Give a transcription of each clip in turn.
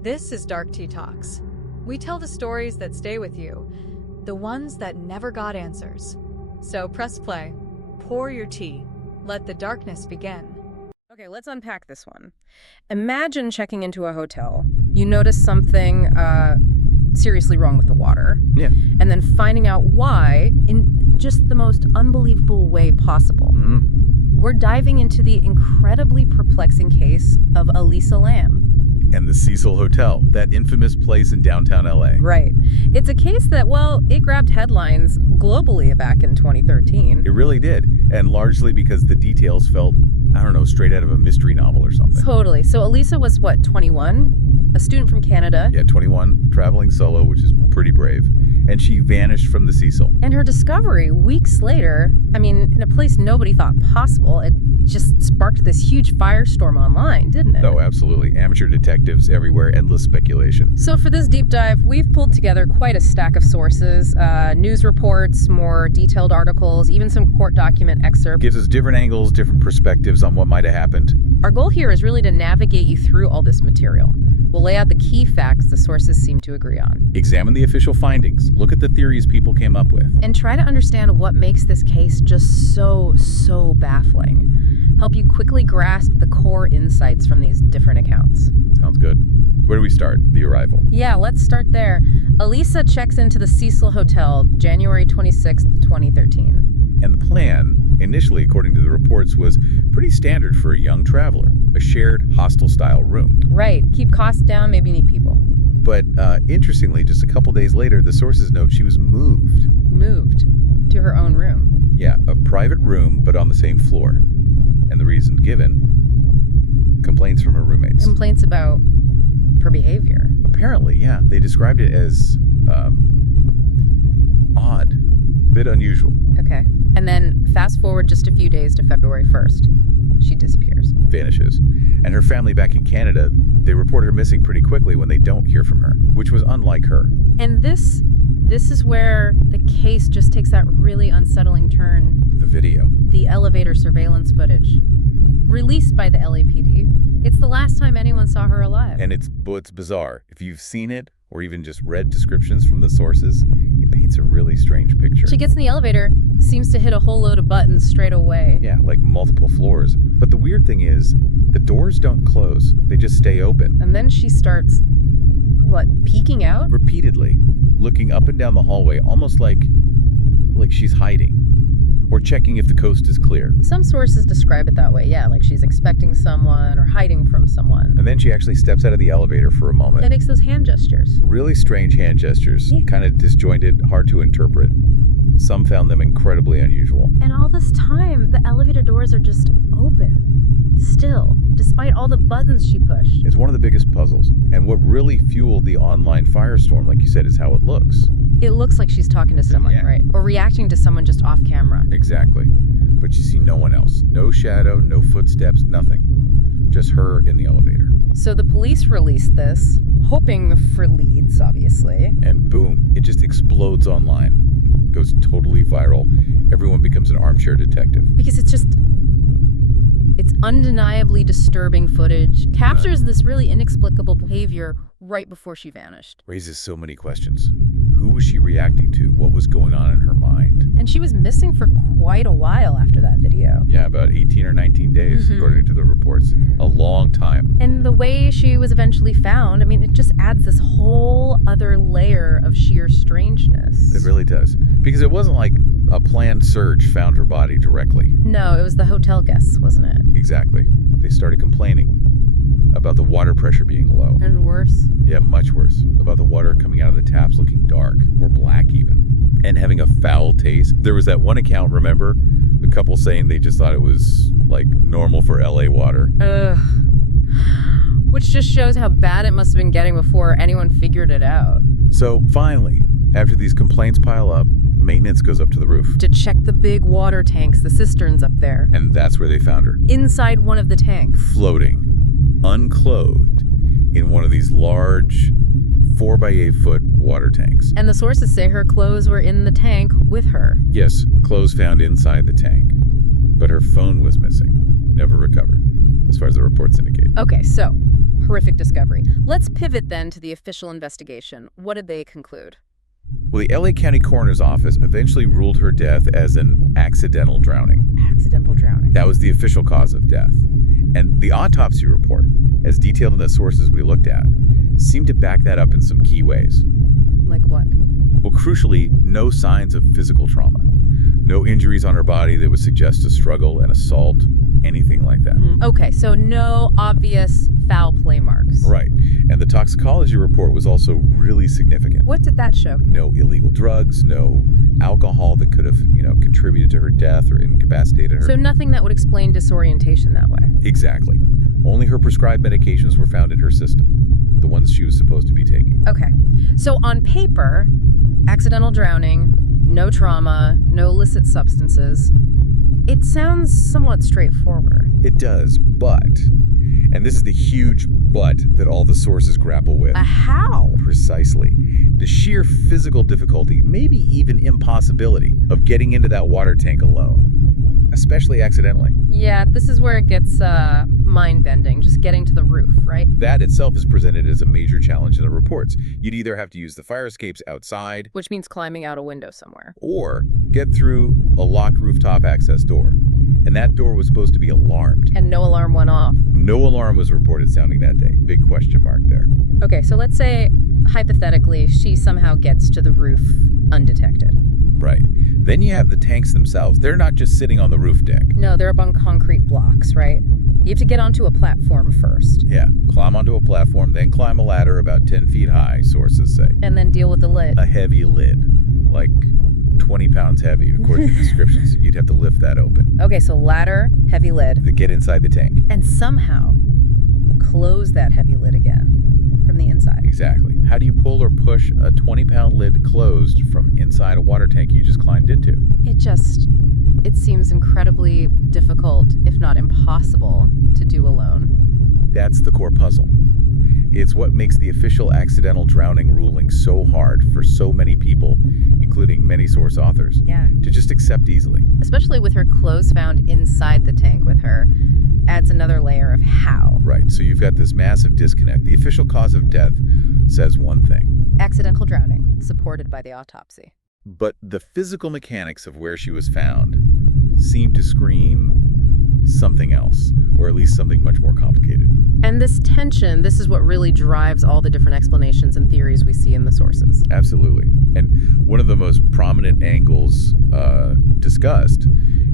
This is Dark Tea Talks. We tell the stories that stay with you, the ones that never got answers. So press play, pour your tea, let the darkness begin. Okay, let's unpack this one. Imagine checking into a hotel. You notice something seriously wrong with the water. Yeah. And then finding out why in just the most unbelievable way possible. Mm-hmm. We're diving into the incredibly perplexing case of Elisa Lam. And the Cecil Hotel, that infamous place in downtown LA. Right. It's a case that, well, it grabbed headlines globally back in 2013. It really did. And largely because the details felt, I don't know, straight out of a mystery novel or something. Totally. So Elisa was, what, 21? A student from Canada. Yeah, 21, traveling solo, which is pretty brave. And she vanished from the Cecil. And her discovery, weeks later, in a place nobody thought possible, it just sparked this huge firestorm online, didn't it? Oh, absolutely. Amateur detectives everywhere, endless speculation. So for this deep dive, we've pulled together quite a stack of sources, news reports, more detailed articles, even some court document excerpts. Gives us different angles, different perspectives on what might have happened. Our goal here is really to navigate you through all this material. We'll lay out the key facts the sources seem to agree on. Examine the official findings. Look at the theories people came up with. And try to understand what makes this case just so baffling. Help you quickly grasp the core insights from these different accounts. Sounds good. Where do we start? The arrival. Yeah, let's start there. Elisa checks into the Cecil Hotel, January 26, 2013. And the plan, initially, according to the reports, was pretty standard for a young traveler. A shared hostel-style room. Right. Keep costs down, maybe meet people. But interestingly, just a couple days later, the sources note she was moved. Moved to her own room. Yeah, a private room, but on the same floor. And the reason given? Complaints from her roommates. Complaints about her behavior. Apparently, yeah. They described it as odd. Bit unusual. Okay. And then fast forward just a few days to February 1st. She disappears. Vanishes. And her family back in Canada, they report her missing pretty quickly when they don't hear from her, which was unlike her. And this is where the case just takes that really unsettling turn. The video. The elevator surveillance footage. Released by the LAPD. It's the last time anyone saw her alive. And it's bizarre. If you've seen it, or even just read descriptions from the sources, it paints a really strange picture. She gets in the elevator, seems to hit a whole load of buttons straight away. Yeah, like multiple floors. But the weird thing is, the doors don't close. They just stay open. And then she starts, peeking out? Repeatedly, looking up and down the hallway, almost like she's hiding. Or checking if the coast is clear. Some sources describe it that way, yeah, like she's expecting someone or hiding from someone. And then she actually steps out of the elevator for a moment. And makes those hand gestures. Really strange hand gestures, Yeah. kind of disjointed, hard to interpret. Some found them incredibly unusual. And all this time, the elevator doors are just open. Still, despite all the buttons she pushed. It's one of the biggest puzzles. And what really fueled the online firestorm, like you said, is how it looks. It looks like she's talking to someone, Yeah. right? Or reacting to someone just off camera. Exactly. But you see no one else. No shadow, no footsteps, nothing. Just her in the elevator. So the police released this, hoping for leads, obviously. And boom, it just explodes online. Goes totally viral. Everyone becomes an armchair detective. Because it's undeniably disturbing footage. Captures this really inexplicable behavior right before she vanished. Raises so many questions. Who was she reacting to? What was going on in her mind? And she was missing for quite a while after that video. Yeah, about 18 or 19 days, according to the reports. A long time. And the way she was eventually found, it just adds this whole other layer of sheer strangeness. It really does. Because it wasn't like a planned search found her body directly. No, it was the hotel guests, wasn't it? Exactly. They started complaining about the water pressure being low. And worse. Yeah, much worse. About the water coming out of the taps looking dark, or black even, and having a foul taste. There was that one account, remember? The couple saying they just thought it was, normal for LA water. Ugh. Which just shows how bad it must have been getting before anyone figured it out. So, finally, after these complaints pile up, maintenance goes up to the roof. To check the big water tanks, the cisterns up there. And that's where they found her. Inside one of the tanks. Floating, unclothed, in one of these large 4x8 foot water tanks. And the sources say her clothes were in the tank with her. Yes, clothes found inside the tank. But her phone was missing. Never recovered, as far as the reports indicate. Okay, so Horrific discovery. Let's pivot then to the official investigation. What did they conclude? Well, the LA County Coroner's Office eventually ruled her death as an accidental drowning. Accidental drowning. That was the official cause of death. And the autopsy report, as detailed in the sources we looked at, seemed to back that up in some key ways. Like what? Well, crucially, no signs of physical trauma. No injuries on her body that would suggest a struggle, an assault, anything like that. Okay, so no obvious foul play marks. Right. And the toxicology report was also really significant. What did that show? No illegal drugs, no alcohol that could have, contributed to her death or incapacitated her. So nothing that would explain disorientation that way. Exactly. Only her prescribed medications were found in her system, the ones she was supposed to be taking. Okay. So on paper, accidental drowning, no trauma, no illicit substances. It sounds somewhat straightforward. It does, but, and this is the huge but that all the sources grapple with. How? Precisely. The sheer physical difficulty, maybe even impossibility, of getting into that water tank alone, especially accidentally. Yeah, this is where it gets mind-bending, just getting to the roof, right? That itself is presented as a major challenge in the reports. You'd either have to use the fire escapes outside, Which means climbing out a window somewhere. or get through a locked rooftop access door. And that door was supposed to be alarmed. And no alarm went off. No alarm was reported sounding that day. Big question mark there. Okay, so let's say, hypothetically, she somehow gets to the roof undetected. Right. Then you have the tanks themselves. They're not just sitting on the roof deck. No, they're up on concrete blocks, right? You have to get onto a platform first. Yeah, climb onto a platform, then climb a ladder about 10 feet high, sources say. And then deal with the lid. A heavy lid, like 20 pounds heavy, according to descriptions. You'd have to lift that open Okay, so ladder, heavy lid. to get inside the tank. And somehow close that heavy lid again from the inside. Exactly. How do you pull or push a 20-pound lid closed from inside a water tank you just climbed into? It seems incredibly difficult, if not impossible, to do alone. That's the core puzzle. It's what makes the official accidental drowning ruling so hard for so many people, including many source authors, to just accept easily. Especially with her clothes found inside the tank with her, adds another layer of how. Right, so you've got this massive disconnect. The official cause of death says one thing. Accidental drowning, supported by the autopsy. But the physical mechanics of where she was found seem to scream something else, or at least something much more complicated. And this tension, this is what really drives all the different explanations and theories we see in the sources. Absolutely. And one of the most prominent angles discussed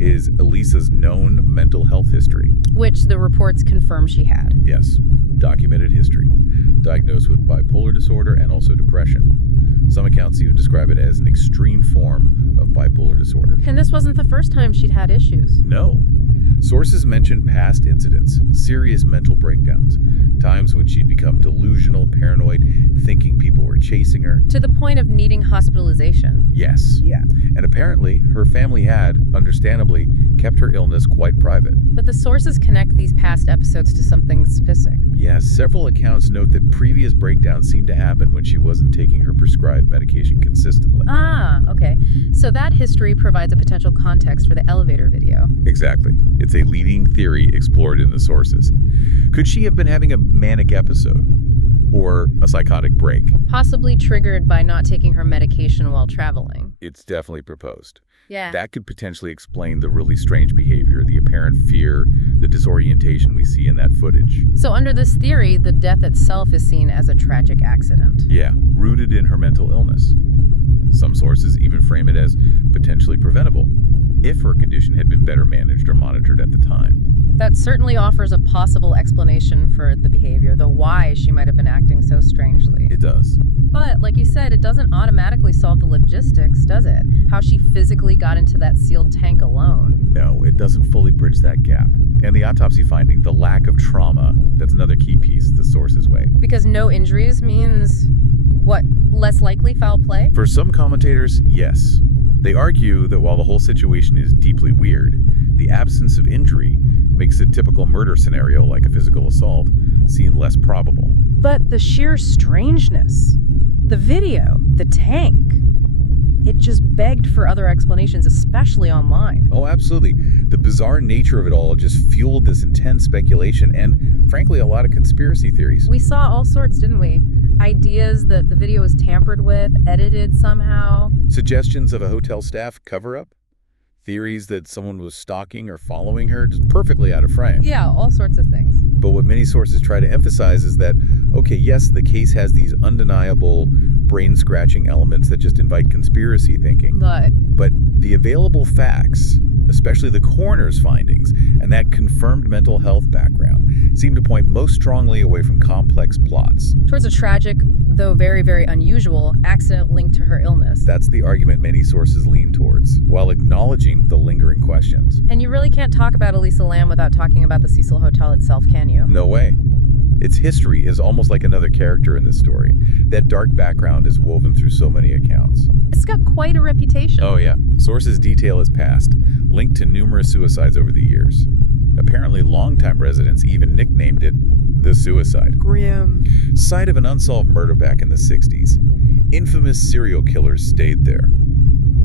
is Elisa's known mental health history. Which the reports confirm she had. Yes, documented history. Diagnosed with bipolar disorder and also depression. Some accounts even describe it as an extreme form of bipolar disorder. And this wasn't the first time she'd had issues. No. Sources mention past incidents, serious mental breakdowns, times when she'd become delusional, paranoid, thinking people were chasing her. To the point of needing hospitalization. Yes. Yeah. And apparently, her family had, understandably, kept her illness quite private. But the sources connect these past episodes to something specific. Yes, several accounts note that previous breakdowns seemed to happen when she wasn't taking her prescribed medication consistently. Ah, okay. So that history provides a potential context for the elevator video. Exactly. It's a leading theory explored in the sources. Could she have been having a manic episode? Or a psychotic break? Possibly triggered by not taking her medication while traveling. It's definitely proposed. Yeah. That could potentially explain the really strange behavior, the apparent fear, the disorientation we see in that footage. So under this theory, the death itself is seen as a tragic accident. Yeah, rooted in her mental illness. Some sources even frame it as potentially preventable, if her condition had been better managed or monitored at the time. That certainly offers a possible explanation for the behavior, the why she might have been acting so strangely. It does. But, like you said, it doesn't automatically solve the logistics, does it? How she physically got into that sealed tank alone. No, it doesn't fully bridge that gap. And the autopsy finding, the lack of trauma, that's another key piece the sources weigh. Because no injuries means, what, less likely foul play? For some commentators, yes. They argue that while the whole situation is deeply weird, the absence of injury makes a typical murder scenario like a physical assault seem less probable. But the sheer strangeness, the video, the tank, it just begged for other explanations, especially online. Oh, absolutely. The bizarre nature of it all just fueled this intense speculation and, frankly, a lot of conspiracy theories. We saw all sorts, didn't we? Ideas that the video was tampered with, edited somehow. Suggestions of a hotel staff cover-up? Theories that someone was stalking or following her, just perfectly out of frame. Yeah, all sorts of things. But what many sources try to emphasize is that, okay, yes, the case has these undeniable, brain-scratching elements that just invite conspiracy thinking. But the available facts, especially the coroner's findings and that confirmed mental health background, seem to point most strongly away from complex plots. Towards a tragic, though very, very unusual, accident linked to her illness. That's the argument many sources lean towards, while acknowledging the lingering questions. And you really can't talk about Elisa Lam without talking about the Cecil Hotel itself, can you? No way. Its history is almost like another character in this story. That dark background is woven through so many accounts. It's got quite a reputation. Oh yeah. Sources detail its past, linked to numerous suicides over the years. Apparently, longtime residents even nicknamed it the Suicide. Grim. Site of an unsolved murder back in the 60s. Infamous serial killers stayed there.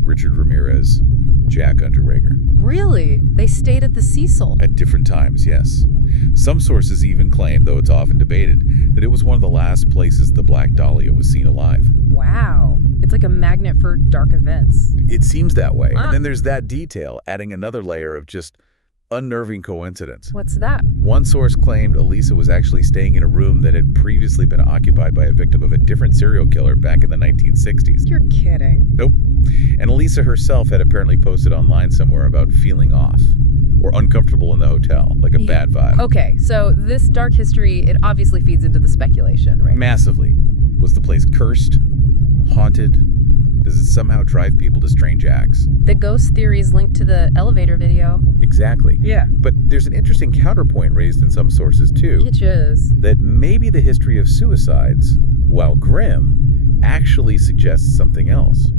Richard Ramirez, Jack Unterweger. Really? They stayed at the Cecil? At different times, yes. Some sources even claim, though it's often debated, that it was one of the last places the Black Dahlia was seen alive. Wow. It's like a magnet for dark events. It seems that way. And then there's that detail, adding another layer of just unnerving coincidence. What's that? One source claimed Elisa was actually staying in a room that had previously been occupied by a victim of a different serial killer back in the 1960s. You're kidding. Nope. And Elisa herself had apparently posted online somewhere about feeling off or uncomfortable in the hotel, like a bad vibe. Okay, so this dark history, it obviously feeds into the speculation, right? Massively. Was the place cursed? Haunted? Does it somehow drive people to strange acts? The ghost theories linked to the elevator video. Exactly. Yeah. But there's an interesting counterpoint raised in some sources, too. Which is? That maybe the history of suicides, while grim, actually suggests something else.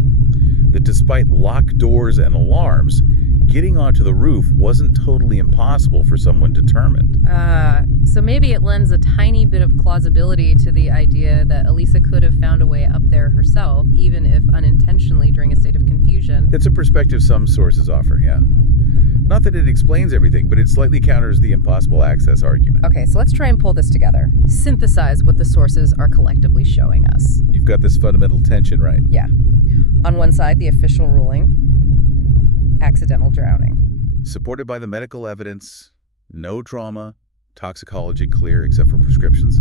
That despite locked doors and alarms, getting onto the roof wasn't totally impossible for someone determined. So maybe it lends a tiny bit of plausibility to the idea that Elisa could have found a way up there herself, even if unintentionally during a state of confusion. It's a perspective some sources offer, yeah. Not that it explains everything, but it slightly counters the impossible access argument. Okay, so let's try and pull this together. Synthesize what the sources are collectively showing us. You've got this fundamental tension, right? Yeah. On one side, the official ruling, accidental drowning. Supported by the medical evidence, no trauma, toxicology clear except for prescriptions.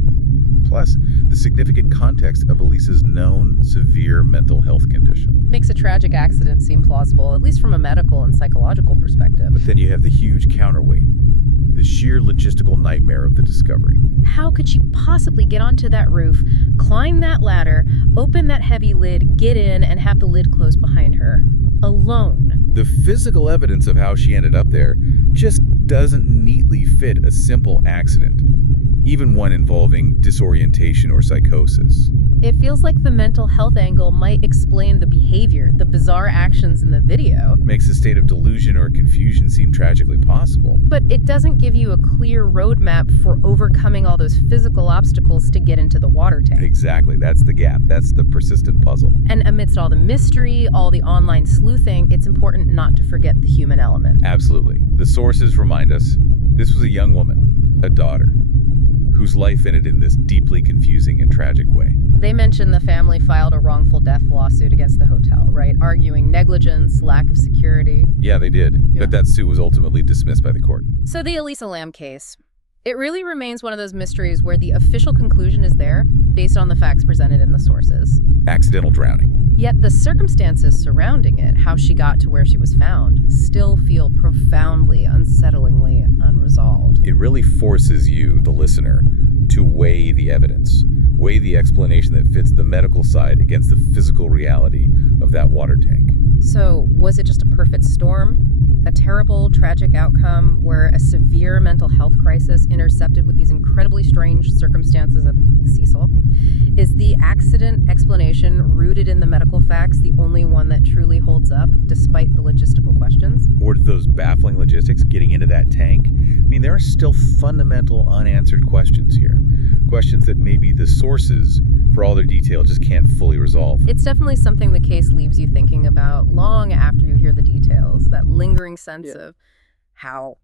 Plus, the significant context of Elisa's known severe mental health condition. Makes a tragic accident seem plausible, at least from a medical and psychological perspective. But then you have the huge counterweight, the sheer logistical nightmare of the discovery. How could she possibly get onto that roof, climb that ladder, open that heavy lid, get in, and have the lid close behind her? Alone. The physical evidence of how she ended up there just doesn't neatly fit a simple accident, even one involving disorientation or psychosis. It feels like the mental health angle might explain the behavior, the bizarre actions in the video. Makes a state of delusion or confusion seem tragically possible. But it doesn't give you a clear roadmap for overcoming all those physical obstacles to get into the water tank. Exactly, that's the gap. That's the persistent puzzle. And amidst all the mystery, all the online sleuthing, it's important not to forget the human element. Absolutely. The sources remind us this was a young woman, a daughter, whose life ended in this deeply confusing and tragic way. They mentioned the family filed a wrongful death lawsuit against the hotel, right? Arguing negligence, lack of security. Yeah, they did. Yeah. But that suit was ultimately dismissed by the court. So the Elisa Lam case, it really remains one of those mysteries where the official conclusion is there based on the facts presented in the sources. Accidental drowning. Yet the circumstances surrounding it, how she got to where she was found, still feel profoundly, unsettlingly unresolved. It really forces you, the listener, to weigh the evidence, weigh the explanation that fits the medical side against the physical reality of that water tank. So, was it just a perfect storm? A terrible, tragic outcome where a severe mental health crisis intercepted with these incredibly strange circumstances at the Cecil? Is the accident explanation rooted in the medical facts the only one that truly holds up, despite the logistical questions? Or those baffling logistics getting into that tank? I mean, there are still fundamental unanswered questions here. Questions that maybe the sources, for all their detail, just can't fully resolve. It's definitely something the case leaves you thinking about long after you hear the details, that lingering sense of How?